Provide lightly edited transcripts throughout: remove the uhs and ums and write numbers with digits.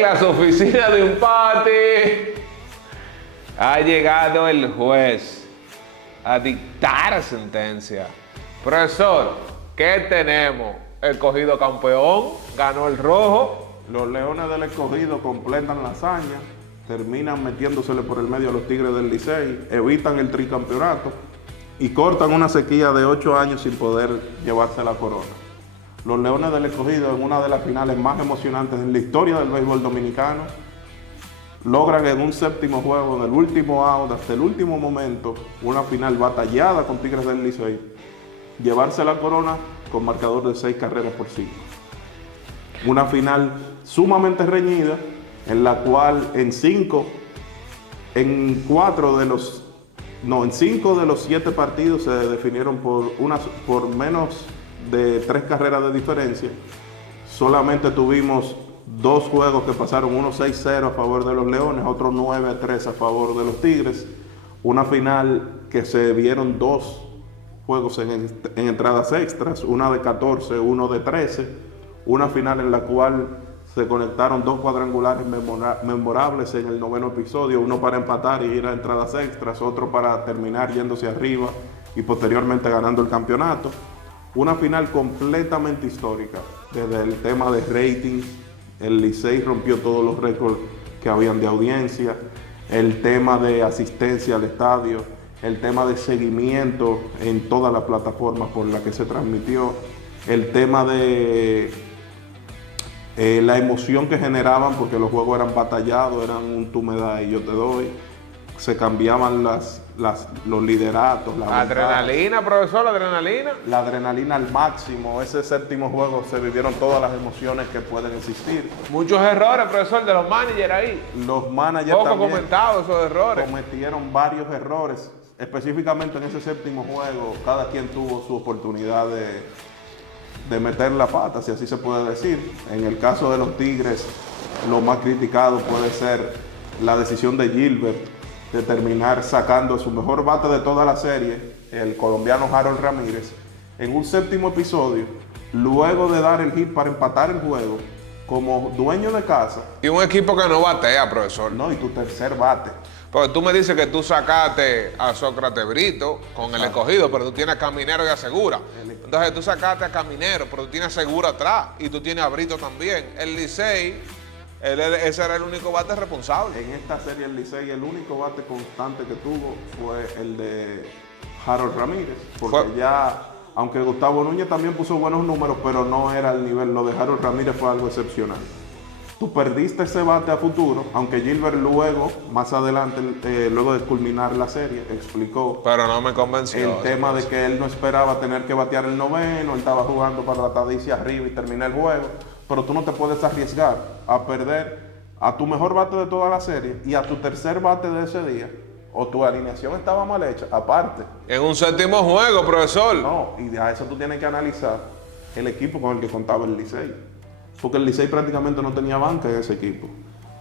En las oficinas de empate ha llegado el juez a dictar sentencia. Profesor, ¿qué tenemos? Escogido campeón, ganó el rojo. Los Leones del Escogido completan la hazaña, terminan metiéndosele por el medio a los Tigres del Licey, evitan el tricampeonato y cortan una sequía de 8 años sin poder llevarse la corona. Los Leones del Escogido, en una de las finales más emocionantes en la historia del béisbol dominicano, logran en un séptimo juego, en el último out, hasta el último momento, una final batallada con Tigres del Licey, llevarse la corona con marcador de 6 carreras por 5. Una final sumamente reñida, en la cual en 5 de los 7 partidos se definieron por menos de 3 carreras de diferencia. Solamente tuvimos 2 juegos que pasaron, uno 6-0 a favor de los Leones, otro 9-3 a favor de los Tigres. Una final que se vieron 2 juegos en entradas extras, una de 14, uno de 13. Una final en la cual se conectaron 2 cuadrangulares memorables en el 9º episodio, uno para empatar y ir a entradas extras, otro para terminar yéndose arriba y posteriormente ganando el campeonato. Una final completamente histórica, desde el tema de ratings, el Licey rompió todos los récords que habían de audiencia, el tema de asistencia al estadio, el tema de seguimiento en todas las plataformas por las que se transmitió, el tema de la emoción que generaban, porque los juegos eran batallados, eran un tú me das y yo te doy, se cambiaban los lideratos, la Adrenalina, profesor, la adrenalina. La adrenalina al máximo. Ese séptimo juego se vivieron todas las emociones que pueden existir. Muchos errores, profesor, de los managers ahí. Los managers poco también comentados esos errores. Cometieron varios errores, específicamente en ese séptimo juego. Cada quien tuvo su oportunidad de meter la pata, si así se puede decir. En el caso de los Tigres, lo más criticado puede ser la decisión de Gilbert de terminar sacando su mejor bate de toda la serie, el colombiano Harold Ramírez, en un séptimo episodio, luego de dar el hit para empatar el juego, como dueño de casa. Y un equipo que no batea, profesor. No, y tu tercer bate. Porque tú me dices que tú sacaste a Sócrates Brito con el Escogido, pero tú tienes a Caminero y a Segura. Entonces tú sacaste a Caminero, pero tú tienes a Segura atrás y tú tienes a Brito también. El Licey, ese era el único bate responsable. En esta serie el Licey, el único bate constante que tuvo fue el de Harold Ramírez. Porque ya, aunque Gustavo Núñez también puso buenos números, pero no era el nivel. Lo de Harold Ramírez fue algo excepcional. Tú perdiste ese bate a futuro, aunque Gilbert luego, más adelante, luego de culminar la serie, explicó. Pero no me convenció. El tema de que él no esperaba tener que batear el noveno, él estaba jugando para tratar de irse arriba y terminar el juego. Pero tú no te puedes arriesgar a perder a tu mejor bate de toda la serie y a tu tercer bate de ese día, o tu alineación estaba mal hecha, aparte. En un séptimo juego, profesor. No, y a eso tú tienes que analizar el equipo con el que contaba el Licey. Porque el Licey prácticamente no tenía banca en ese equipo.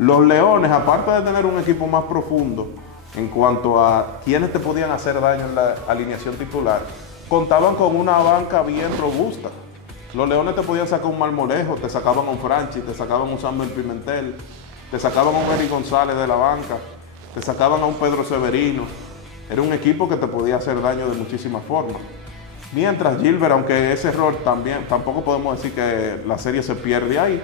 Los Leones, aparte de tener un equipo más profundo en cuanto a quiénes te podían hacer daño en la alineación titular, contaban con una banca bien robusta. Los Leones te podían sacar un Marmolejo, te sacaban un Franchi, te sacaban un Samuel Pimentel, te sacaban a un Eric González de la banca, te sacaban a un Pedro Severino. Era un equipo que te podía hacer daño de muchísimas formas. Mientras Gilbert, aunque ese error tampoco podemos decir que la serie se pierde ahí,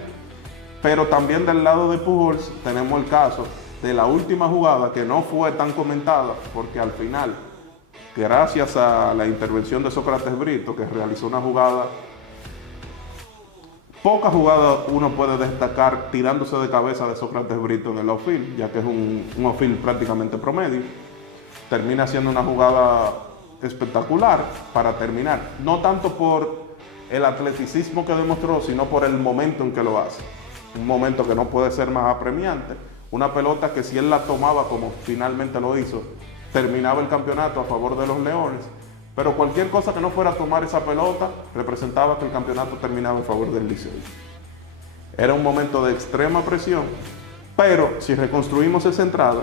pero también del lado de Pujols tenemos el caso de la última jugada que no fue tan comentada, porque al final, gracias a la intervención de Sócrates Brito, que realizó una jugada, poca jugada uno puede destacar tirándose de cabeza de Sócrates Brito en el outfield, ya que es un outfield prácticamente promedio, termina siendo una jugada espectacular para terminar, no tanto por el atleticismo que demostró, sino por el momento en que lo hace. Un momento que no puede ser más apremiante, una pelota que si él la tomaba como finalmente lo hizo, terminaba el campeonato a favor de los Leones, pero cualquier cosa que no fuera a tomar esa pelota representaba que el campeonato terminaba a favor del Licey. Era un momento de extrema presión, pero si reconstruimos esa entrada,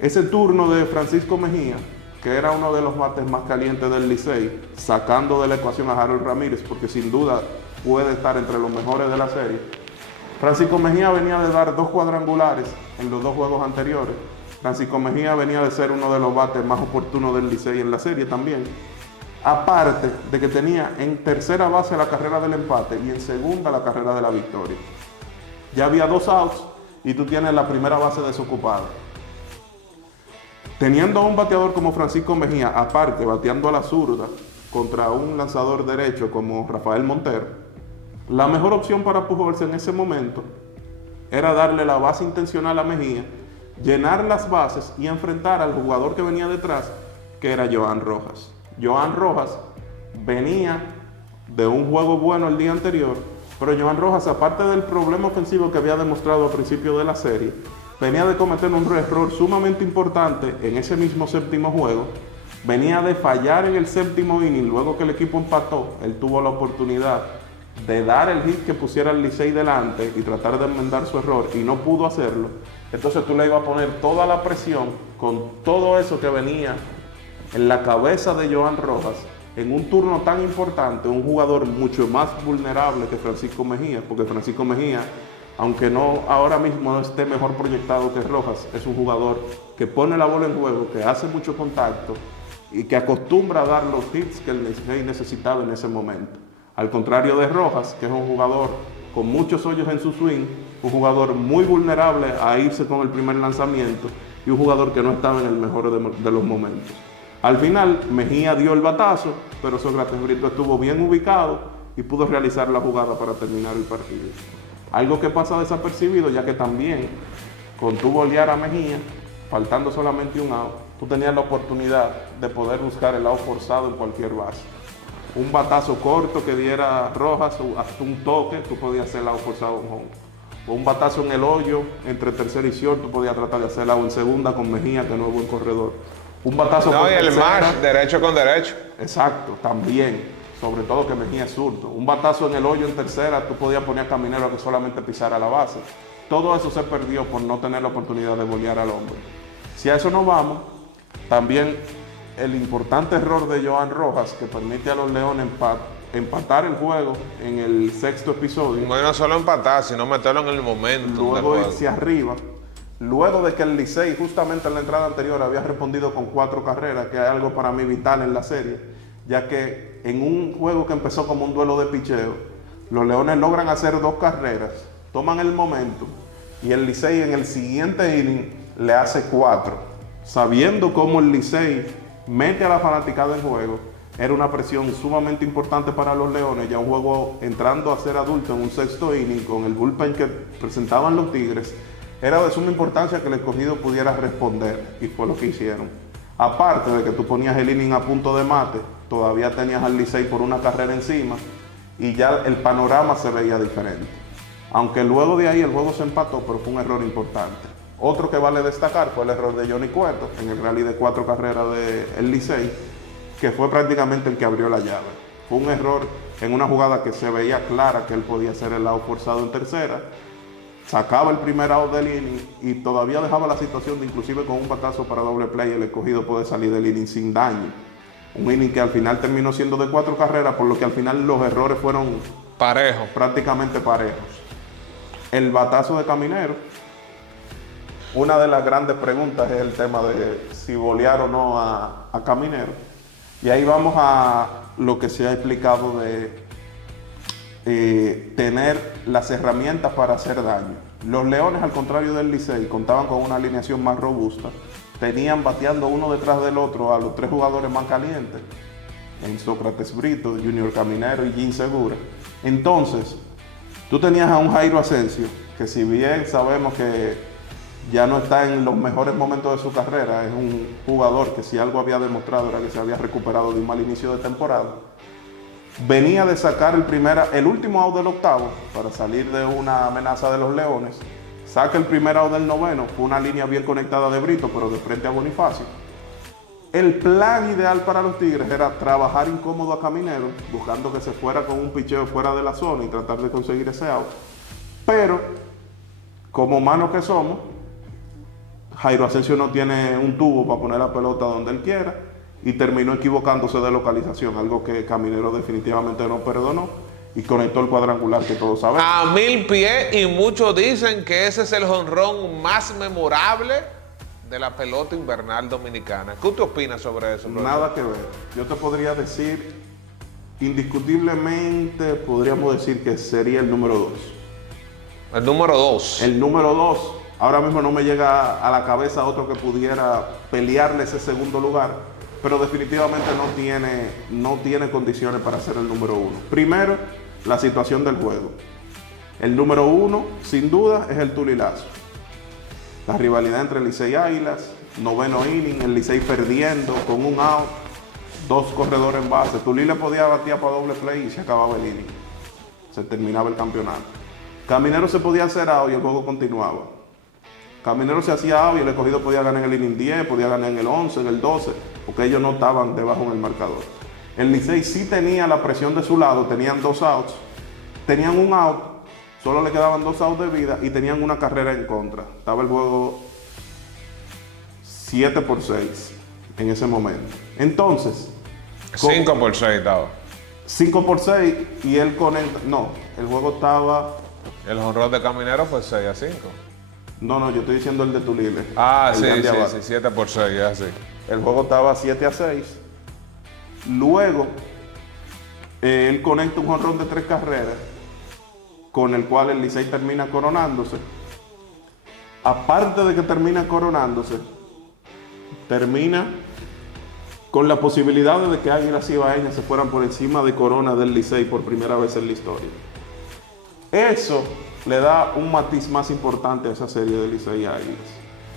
ese turno de Francisco Mejía, que era uno de los bates más calientes del Licey, sacando de la ecuación a Harold Ramírez, porque sin duda puede estar entre los mejores de la serie, Francisco Mejía venía de dar 2 cuadrangulares en los 2 juegos anteriores. Francisco Mejía venía de ser uno de los bates más oportunos del Licey en la serie también. Aparte de que tenía en tercera base la carrera del empate y en segunda la carrera de la victoria. Ya había 2 outs y tú tienes la primera base desocupada. Teniendo a un bateador como Francisco Mejía, aparte bateando a la zurda contra un lanzador derecho como Rafael Montero, la mejor opción para Pujols en ese momento era darle la base intencional a Mejía, llenar las bases y enfrentar al jugador que venía detrás, que era Johan Rojas. Johan Rojas venía de un juego bueno el día anterior, pero Johan Rojas, aparte del problema ofensivo que había demostrado al principio de la serie, venía de cometer un error sumamente importante en ese mismo séptimo juego. Venía de fallar en el séptimo inning, luego que el equipo empató, él tuvo la oportunidad de dar el hit que pusiera el Licey delante y tratar de enmendar su error y no pudo hacerlo. Entonces tú le ibas a poner toda la presión con todo eso que venía en la cabeza de Johan Rojas en un turno tan importante, un jugador mucho más vulnerable que Francisco Mejía, porque Francisco Mejía, aunque no ahora mismo no esté mejor proyectado que Rojas, es un jugador que pone la bola en juego, que hace mucho contacto y que acostumbra a dar los hits que el Licey necesitaba en ese momento. Al contrario de Rojas, que es un jugador con muchos hoyos en su swing, un jugador muy vulnerable a irse con el primer lanzamiento y un jugador que no estaba en el mejor de los momentos. Al final, Mejía dio el batazo, pero Sócrates Brito estuvo bien ubicado y pudo realizar la jugada para terminar el partido. Algo que pasa desapercibido, ya que también con tu bolear a Mejía, faltando solamente un out, tú tenías la oportunidad de poder buscar el out forzado en cualquier base. Un batazo corto que diera Rojas, hasta un toque, tú podías hacer el out forzado en home. O un batazo en el hoyo, entre tercera y short, tú podías tratar de hacer el out en segunda con Mejía, que no es buen corredor. Un batazo No, por y el tercera. match, derecho con derecho. Exacto, también. Sobre todo que Mejía es zurdo. Un batazo en el hoyo en tercera, tú podías poner a Caminero a que solamente pisara la base. Todo eso se perdió por no tener la oportunidad de bolear al hombre. Si a eso no vamos, también el importante error de Johan Rojas, que permite a los Leones empatar el juego en el sexto episodio. No solo empatar, sino meterlo en el momento. Luego irse arriba. Luego de que el Licey, justamente en la entrada anterior, había respondido con 4 carreras, que es algo para mí vital en la serie, ya que en un juego que empezó como un duelo de picheo, los Leones logran hacer 2 carreras, toman el momento, y el Licey en el siguiente inning le hace 4. Sabiendo cómo el Licey mete a la fanaticada en juego, era una presión sumamente importante para los Leones, ya un juego entrando a ser adulto en un sexto inning, con el bullpen que presentaban los Tigres, era de suma importancia que el escogido pudiera responder, y fue lo que hicieron. Aparte de que tú ponías el inning a punto de mate, todavía tenías al Licey por una carrera encima, y ya el panorama se veía diferente. Aunque luego de ahí el juego se empató, pero fue un error importante. Otro que vale destacar fue el error de Johnny Cueto en el rally de 4 carreras del Licey, que fue prácticamente el que abrió la llave. Fue un error en una jugada que se veía clara que él podía hacer el out forzado en tercera, sacaba el primer out del inning y todavía dejaba la situación de, inclusive con un batazo para doble play, el escogido puede salir del inning sin daño. Un inning que al final terminó siendo de 4 carreras, por lo que al final los errores fueron Parejo. prácticamente parejos. El batazo de Caminero. Una de las grandes preguntas es el tema de si bolear o no a Caminero. Y ahí vamos a lo que se ha explicado de tener las herramientas para hacer daño. Los Leones, al contrario del Licey, contaban con una alineación más robusta. Tenían bateando uno detrás del otro a los 3 jugadores más calientes, en Sócrates Brito, Junior Caminero y Jean Segura. Entonces, tú tenías a un Jairo Asensio, que si bien sabemos que ya no está en los mejores momentos de su carrera, es un jugador que si algo había demostrado era que se había recuperado de un mal inicio de temporada. Venía de sacar el último out del octavo para salir de una amenaza de los Leones. Saca el primer out del noveno, fue una línea bien conectada de Brito, pero de frente a Bonifacio. El plan ideal para los Tigres era trabajar incómodo a Caminero, buscando que se fuera con un picheo fuera de la zona y tratar de conseguir ese out. Pero, como humanos que somos, Jairo Asensio no tiene un tubo para poner la pelota donde él quiera y terminó equivocándose de localización, algo que Caminero definitivamente no perdonó. y conectó el cuadrangular que todos sabemos. A 1000 pies, y muchos dicen que ese es el jonrón más memorable de la pelota invernal dominicana. ¿Qué usted opina sobre eso, profesor? Nada que ver. Yo te podría decir, indiscutiblemente, podríamos decir que sería el número 2. El número 2. El número 2, ahora mismo no me llega a la cabeza otro que pudiera pelearle ese segundo lugar, pero definitivamente no tiene condiciones para ser el número 1. Primero, la situación del juego. El número 1, sin duda, es el Tulilazo. La rivalidad entre Licey y Águilas, 9º inning, el Licey perdiendo con un out, 2 corredores en base. Tulí le podía batear para doble play y se acababa el inning. Se terminaba el campeonato. Caminero se podía hacer out y el juego continuaba. Caminero se hacía out y el escogido podía ganar en el inning 10, podía ganar en el 11, en el 12, porque ellos no estaban debajo en el marcador. El Licey sí tenía la presión de su lado, tenían 2 outs, tenían un out, solo le quedaban 2 outs de vida y tenían una carrera en contra. Estaba el juego 7-6 en ese momento. Entonces, 5-6 estaba. 5-6 y él conecta. No, el juego estaba. El jonrón de Caminero fue 6-5. No, yo estoy diciendo el de Tulile. Ah, el sí, de Andy Abad. 7-6, es así. El juego estaba 7-6. Luego, él conecta un jonrón de 3 carreras, con el cual el Licey termina coronándose. Aparte de que termina coronándose, termina con la posibilidad de que Águilas Ibaeñas se fueran por encima de Corona del Licey por primera vez en la historia. Eso le da un matiz más importante a esa serie de Licey y Águilas.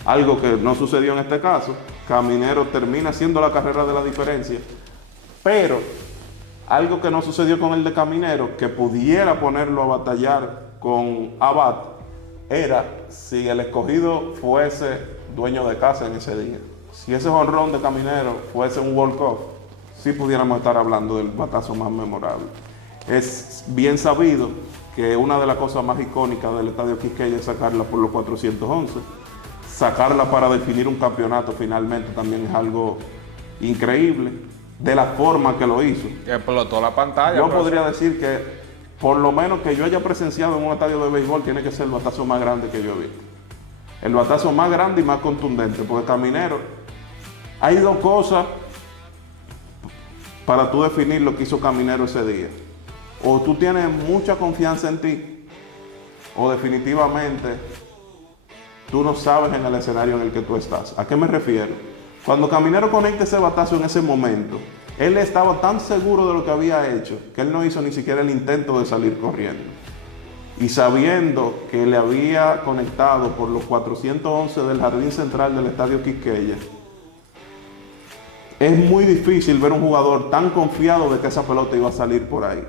Algo que no sucedió en este caso. Caminero termina haciendo la carrera de la diferencia, pero algo que no sucedió con el de Caminero, que pudiera ponerlo a batallar con Abad, era si el escogido fuese dueño de casa en ese día. Si ese jonrón de Caminero fuese un walk-off, sí pudiéramos estar hablando del batazo más memorable. Es bien sabido que una de las cosas más icónicas del Estadio Quisqueya es sacarla por los 411. Sacarla para definir un campeonato finalmente también es algo increíble, de la forma que lo hizo. Que explotó la pantalla. Yo podría decir que, por lo menos que yo haya presenciado en un estadio de béisbol, tiene que ser el batazo más grande que yo he visto. El batazo más grande y más contundente, porque Caminero, hay 2 cosas para tú definir lo que hizo Caminero ese día. O tú tienes mucha confianza en ti, o definitivamente tú no sabes en el escenario en el que tú estás. ¿A qué me refiero? Cuando Caminero conecta ese batazo en ese momento, él estaba tan seguro de lo que había hecho que él no hizo ni siquiera el intento de salir corriendo. Y sabiendo que le había conectado por los 411 del jardín central del Estadio Quisqueya, es muy difícil ver un jugador tan confiado de que esa pelota iba a salir por ahí.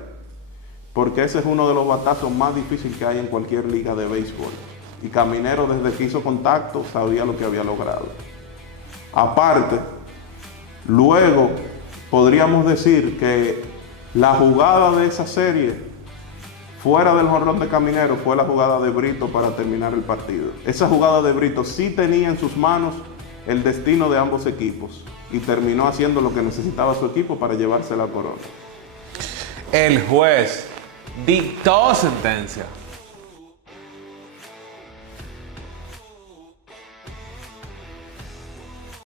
Porque ese es uno de los batazos más difíciles que hay en cualquier liga de béisbol. Y Caminero, desde que hizo contacto, sabía lo que había logrado. Aparte, luego podríamos decir que la jugada de esa serie, fuera del jonrón de Caminero, fue la jugada de Brito para terminar el partido. Esa jugada de Brito sí tenía en sus manos el destino de ambos equipos y terminó haciendo lo que necesitaba su equipo para llevarse la corona. El juez dictó sentencia.